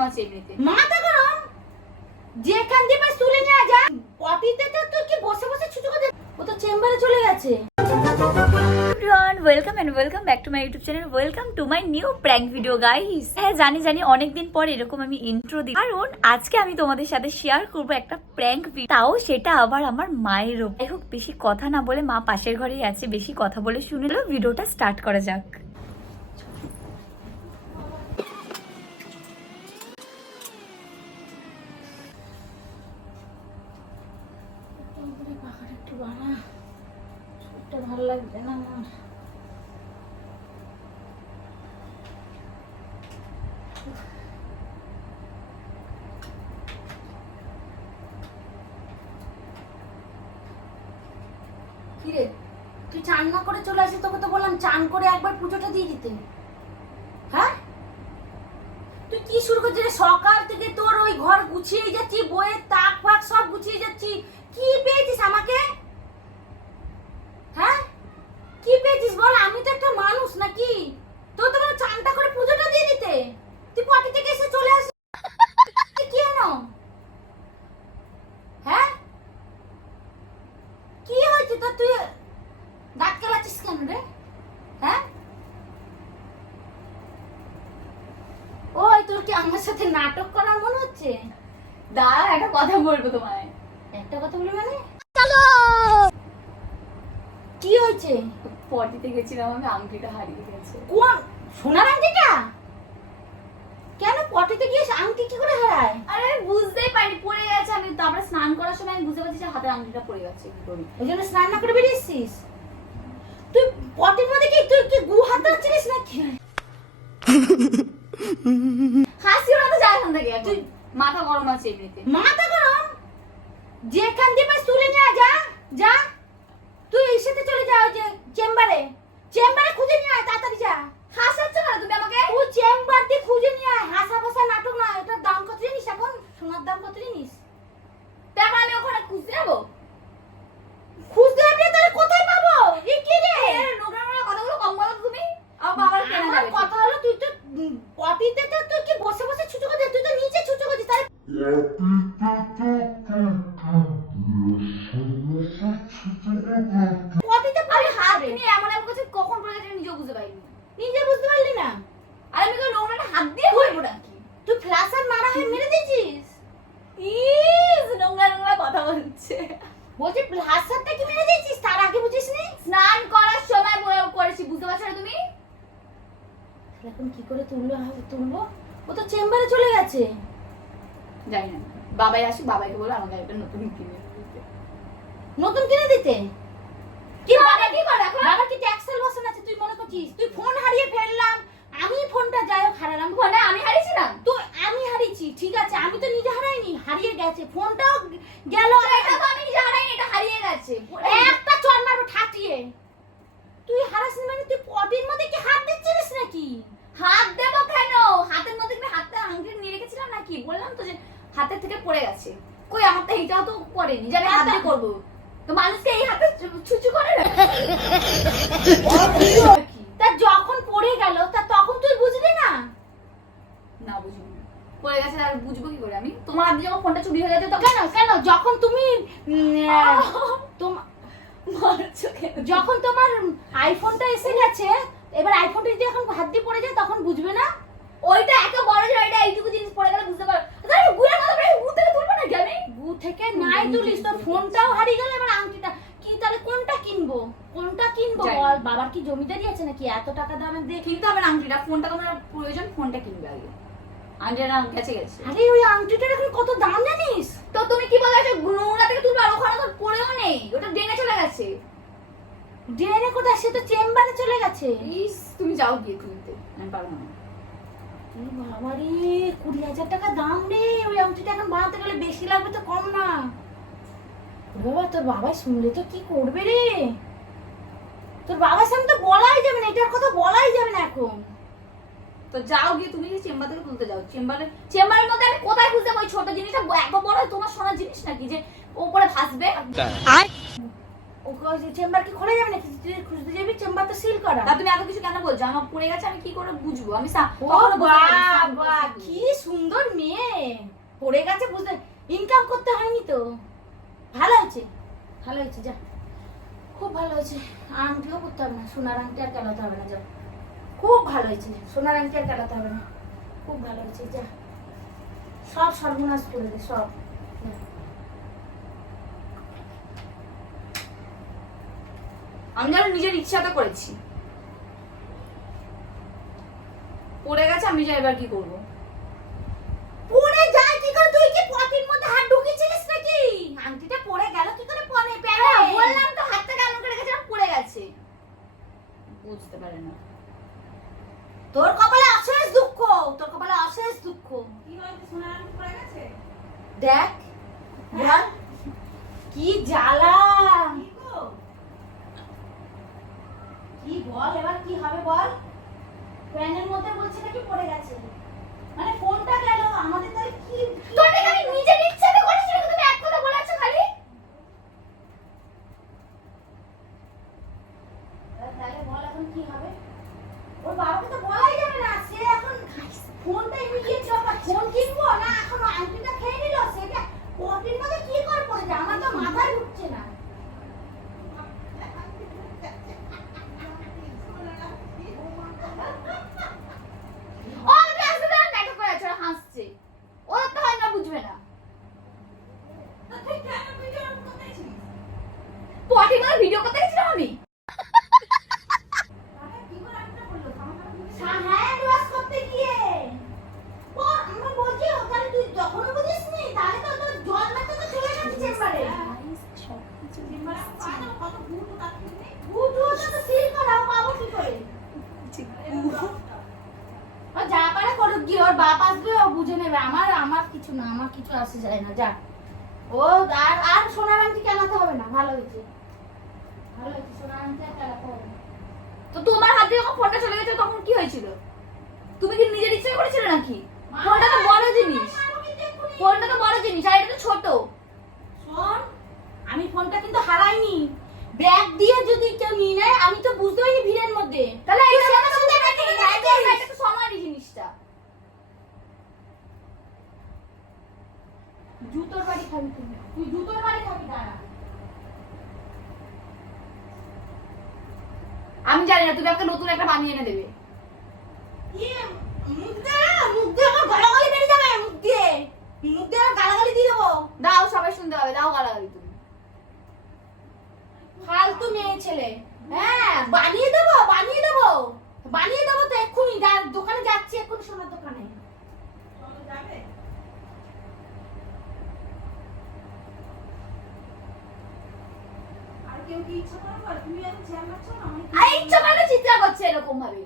মাথা গরম? যেখান দিয়ে তুলে নিয়ে যা পটিতে তো তুই কি বসে বসে ছুটু ও তো চেম্বারে চলে গেছে। Everyone welcome and welcome back to my YouTube channel welcome to my new prank video guys হ্যাঁ জানি জানি অনেকদিন পর এরকম আমি ইন্ট্রো দিই। কারণ আজকে আমি তোমাদের সাথে শেয়ার করব একটা প্র্যাঙ্ক তাও সেটা আবার আমার মায়েরও যাই হোক বেশি কথা না বলে মা পাশের ঘরেই আছে বেশি কথা বলে শুনেলো ভিডিওটা স্টার্ট করা যাক পাখাটা একটু বাড়া চোখটা ভালো লাগছে না আমার কিরে তুই চান না করে চলে আসিস, তোকে তো বললাম চান করে একবার পুজোটা দিয়ে দিতে। হ্যাঁ? তুই কি শুরু করছিস রে? সকাল থেকে তোর ওই ঘর গুছিয়ে যাচ্ছি, বইয়ের তাক ফাক সব গুছিয়ে যাচ্ছি। কি পেয়েছিস আমাকে? হ্যাঁ? কি পেয়েছিস বল? আমি তো একটা মানুষ নাকি। তো বলে চানটা করে পুজোটা দিয়ে দিতে। তুই পটি থেকে এসে চলে আসিস কি হলো হ্যাঁ হয়েছে তুই দাঁত কেলাচ্ছিস কেন রে? হ্যাঁ? ওই তোর কি আমার সাথে নাটক করার মনে হচ্ছে? দাঁড়া একটা কথা বলব তোমায়। একটা কথা বলি মানে? কি হয়েছে? পটিতে গেছিলাম আমি আংটিটা হারিয়ে গেছে। কোন? সোনার আংটিটা? গিয়ে আংটি কি করে হারায়? আরে আমি বুঝতেই পারিনি পড়ে গেছে আমি। তারপরে স্নান করার সময় আমি বুঝতে পারছি যে হাতের আংটিটা পড়ে যাচ্ছে কি করি। ওই জন্য স্নান না করে বেরিয়েছিস তুই পটির মধ্যে কি তুই কি গু হাত নাকি? হাসি ওরা তো যায় থেকে তুই মাথা গরম আছে এমনিতে। মাথা গরম? যেখান দিয়ে তুলে নিয়ে যা যা তুই এই সাথে চলে যা ওই যে চেম্বারে চেম্বারে খুঁজে নিয়ে আয় তাড়াতাড়ি যা হাসাচ্ছ না তুমি আমাকে তুই চেম্বার দিয়ে খুঁজে নিয়ে আয় হাসা ফাসা নাটক না এটার দাম কত জানিস এখন সোনার দাম কত জানিস তারপর আমি ওখানে খুঁজতে যাব খুঁজতে হবে তাহলে কোথায় পাবো এই কি রে এই নোংরা নোংরা কথাগুলো কম বলো তো তুমি আমার বাবার কেনা আমার যাবে কথা হলো তুই তো উম, পটিতে তো তুই কি বসে বসে ছুচু করছিস তুই তো নিচে ছুচু করছিস তাহলে পটিতে আমি পড়ে হাত হাত নিয়ে এমন এমন করছে কখন পড়ে গেছে আমি নিজেও বুঝতে পারিনি নিজে বুঝতে পারলি না আর আমি তো নোংরাটা হাত দিয়ে করব নাকি তুই ফ্ল্যাশার মারা হয়ে মেরে দিয়েছিস ইস নোংরা নোংরা কথা বলছে বলছি ফ্ল্যাশারটা কি মেরে দিয়েছিস তার আগে বুঝিস নি স্নান করার সময় বয়ে করেছি বুঝতে পারছ না তুমি এখন কি করে তুললো তুলবো ও তো চেম্বারে চলে গেছে। জানি না। বাবাই আসি বাবাইকে বলে আমাকে একটা নতুন কিনে দিতে। নতুন কিনে দিতে? কি বাবা কি করে এখন? বাবার কি ট্যাক্সেল বসান আছে? তুই মনে করছিস? তুই ফোন হারিয়ে ফেললাম আমি ফোনটা যাই হোক হারালাম। ফোনে আমি হারিয়েছিলাম? তো আমি হারিয়েছি ঠিক আছে। আমি তো নিজে হারাইনি হারিয়ে গেছে। ফোনটাও গেল এটা তো আমি নিজে হারাইনি এটা হারিয়ে গেছে একটা চর মারবো ঠাটিয়ে তুই হারাসনি মানে তুই পটির মধ্যে কি হাত দিচ্ছিলিস নাকি হাত দেবো কেন হাতের মধ্যে কি হাতটা আংটি নিয়ে রেখেছিলাম নাকি বললাম তো যে হাতের থেকে পড়ে গেছে কই আমার তো এইটাও তো পড়েনি যে আমি হাত দিয়ে করব তো মানুষকে এই হাতে ছুচু করে না তা যখন পড়ে গেল তা তখন তুই বুঝলি না? না বুঝব পড়ে গেছে আর বুঝব কি করে আমি? তোমার দিয়ে যখন ফোনটা চুরি হয়ে গেছে তখন কেন কেন? যখন তুমি? যখন তোমার আইফোনটা এসে গেছে এবার আইফোনটা যদি এখন হাত দিয়ে পড়ে যায় তখন বুঝবে না? ওইটা এত বড় যে ওইটা এইটুকু জিনিস পড়ে গেলে বুঝতে পারো তাহলে গুড়ের কথা বলে গু থেকে তুলবো নাকি আমি? গু থেকে নাই তুলিস তোর ফোনটাও হারিয়ে গেল এবার আংটিটা কি তাহলে কোনটা কিনবো কোনটা কিনবো জানি বল না। বাবার কি জমিদারি আছে নাকি? এত টাকা দামের দিয়ে কিনতে হবে না আংটিটা? ফোনটা তোমার প্রয়োজন ফোনটা কিনবে আগে। গেছে গেছে। আরে ওই আংটিটার এখন কত দাম জানিস? তো তুমি কি বলে আছো নোংরা থেকে তুলবে? আর ওখানে তো পড়েও নেই। ওটা চলে গেছে। কোথায়? সে তো চেম্বারে চলে গেছে। ইস তুমি যাও গিয়ে আমি পারব না। বাবারে কুড়ি হাজার টাকা দাম রে। ওই আংটিটা এখন বানাতে গেলে বেশি লাগবে তো কম না। বাবা তোর বাবা শুনলে তো কি করবে রে? তোর বাবার সামনে তো বলাই যাবে না এটার কথা বলাই যাবে না এখন। তো যাও গিয়ে তুমি চেম্বার থেকে তুলতে যাও। চেম্বারে চেম্বারের মধ্যে আমি কোথায় খুঁজতে ওই ছোট জিনিসটা এত বড় তোমার সোনার জিনিস নাকি যে ওপরে ভাসবে? চেম্বার কি খোলা যাবে নাকি? তুই খুঁজতে যাবি? চেম্বার তো সিল করা। তা তুমি এত কিছু কেন বলছো? আমার পড়ে গেছে আমি কি করে বুঝব? আমি বাবা কি সুন্দর মেয়ে। পড়ে গেছে বুঝতে ইনকাম করতে হয়নি তো। ভালো হয়েছে? ভালো হয়েছে যা। খুব ভালো হয়েছে। আংটিও করতে হবে না, সোনার আংটি আর কেলাতে হবে না, যা। খুব ভালো হয়েছে, সোনার আংটি আর কেলাতে হবে না। খুব ভালো হয়েছে, যা। সব সর্বনাশ করে দে, সব। আমি যেন নিজের ইচ্ছাতে করেছি। পড়ে গেছে, আমি যাই এবার কি করব? পড়ে যায় কি করে? তুই কি পটির মধ্যে হাত ঢুকিয়েছিলিস নাকি? আংটিটা পড়ে গেল কি করে পনে প্যারে হ্যাঁ, বললাম তো হাতটা কেমন করে গেছে পড়ে গেছে বুঝতে পারে না। তোর কপালে অশেষ দুঃখ তোর কপালে অশেষ দুঃখ। দেখ কি জ্বালা। কি বল এবার কি হবে বল? প্যানের মধ্যে বলছে নাকি পড়ে গেছে। মানে ফোনটা গেল আমাদের তাহলে কি তোর নাকি আমি নিজের ইচ্ছাতে করেছি নাকি তুমি এক কথা বলে আছো খালি তাহলে বল এখন কি হবে ওর বাবাকে তো বলাই যাবে না সে এখন ফোনটা ইমিডিয়েট দরকার ফোন কিনবো না এখন আংটিটা খেয়ে নিল সেটা পটির মধ্যে কি করে পড়েছে আমার তো মাথায় ঢুকছে না ও আমি আসলে নাটক করে আছে ওরা হাসছে ওরা তো হয় না বুঝবে না পটি মানে ভিডিও করতে গেছিলাম আমি হ্যান্ড ওয়াশ করতে গিয়ে ও আমি বলছি ওখানে তুই তখনও বুঝিসনি তাহলে তো তোর জল মেতে তো চলে গেছে চেম্বারে ভূত ওটা তো সিল করা ও পাবো কি করে ও যা পারে করুক গিয়ে ওর বাপ আসবে ও বুঝে নেবে। আমার আমার কিছু না আমার কিছু আসে যায় না যা। ও আর আর সোনার আংটি কেনাতে হবে না ভালো হয়েছে। ভালো হয়েছে সোনার আংটি আর কেনাতে হবে না। তো তোমার হাতে যখন ফোনটা চলে গেছে তখন কি হয়েছিল? তুমি কি নিজের ইচ্ছায় করেছিলে নাকি? ফোনটা তো বড় জিনিস। ফোনটা তো বড় জিনিস আর এটা তো ছোট। শোন আমি ফোনটা কিন্তু হারাইনি। ব্যাগ দিয়ে যদি কেউ নিয়ে নেয় আমি তো বুঝতে পারিনি ভিড়ের মধ্যে। তাহলে তুই এটা সেটা তো শুনতে এটা পারছিস তো- না, এটা তো- এটা তো সময়েরই জিনিসটা জুতোর বাড়ি খাবি তুই তুই জুতোর বাড়ি খাবি দাঁড়া আমি জানি না তুমি একটা নতুন একটা বানিয়ে এনে দেবে। ইয়ে, যাবে দাও সবাই শুনতে পাবে দাও গালাগালি তুমি। ফালতু মেয়ে ছেলে। হ্যাঁ বানিয়ে দেবো বানিয়ে দেবো। বানিয়ে দেবো তো এক্ষুনি দোকানে যাচ্ছি এক্ষুনি সোনার দোকানে। আর ইচ্ছা মানে চিৎকার করছে এরকম ভাবে।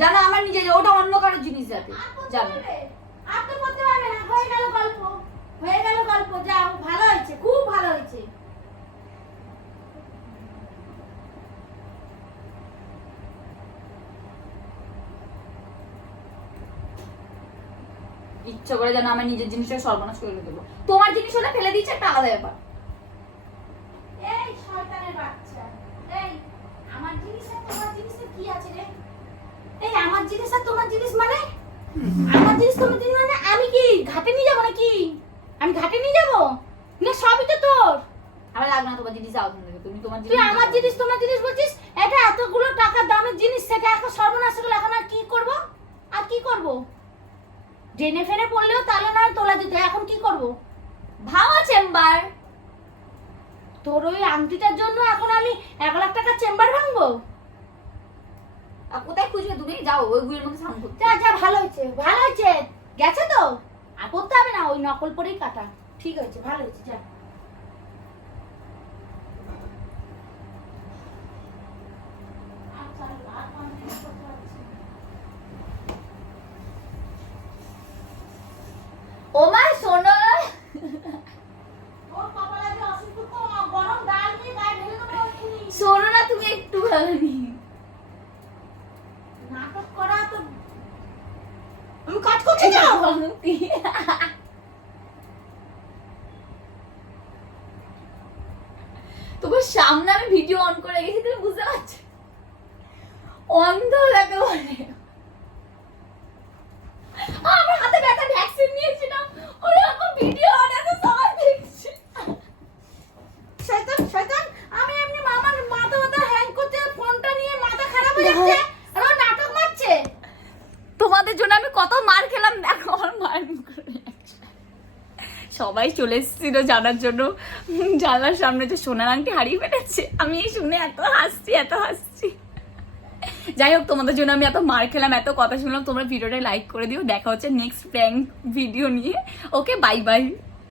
জানো আমার নিজে ওটা অন্য কারোর জিনিস যাতে জানো। আর তো করতে পারবে না হয়ে গেল গল্প হয়ে গেল গল্প যাও ভালো হয়েছে খুব ভালো হয়েছে। ইচ্ছা করে যেন আমার নিজের জিনিসটা সর্বনাশ করে দেবো। তোমার জিনিস হলে ফেলে দিচ্ছে একটা আলাদা ব্যাপার এই শয়তানের বাচ্চা। এই আমার জিনিস আর তোমার কি আছে রে? এই আমার জিনিস আর তোমার জিনিস মানে? আমার জিনিস তোমার জিনিস মানে আমি কি ঘাটে নিয়ে যাব নাকি? আমি ঘাটে নিয়ে যাব? না সবই তো তোর। আমার লাগবে না তোমার জিনিস তুমি তুমি তোমার তুই আমার জিনিস তোমার জিনিস বলছিস এটা এতগুলো টাকার দামের জিনিস সেটা এখন সর্বনাশ এখন আর কি করব? আর কি করব? জেনে ফেনে পড়লেও তাহলে না তোলা যেত এখন কি করব? চেম্বার? তোর ওই আংটিটার জন্য এখন আমি এক লাখ টাকার চেম্বার ভাঙবো? কোথায় খুঁজবে দূরে যাও ওইগুলোর মধ্যে সামনে করতে যা যা ভালো হয়েছে ভালো হয়েছে। গেছে তো? আর করতে হবে না ওই নকল পরেই কাটা। ঠিক আছে ভালো হয়েছে যা। আমি কাজ করছি না তোমার সামনে আমি ভিডিও অন করে গেছি তুমি বুঝতে পারছ? অন্ধ লাগে বলে। তোমাদের জন্য আমি কত মার খেলাম, দেখো, আমার মার সবাই চলে এসেছিল জানার জন্য। জানার সামনে যে সোনার আংটি হারিয়ে ফেলেছে, আমি এই শুনে এত হাসছি এত হাসছি। যাই হোক, তোমাদের জন্য আমি এত মার খেলাম, এত কথা শুনলাম। তোমরা ভিডিওটা লাইক করে দিও। দেখা হচ্ছে নেক্সট প্র্যাঙ্ক ভিডিও নিয়ে। Okay bye bye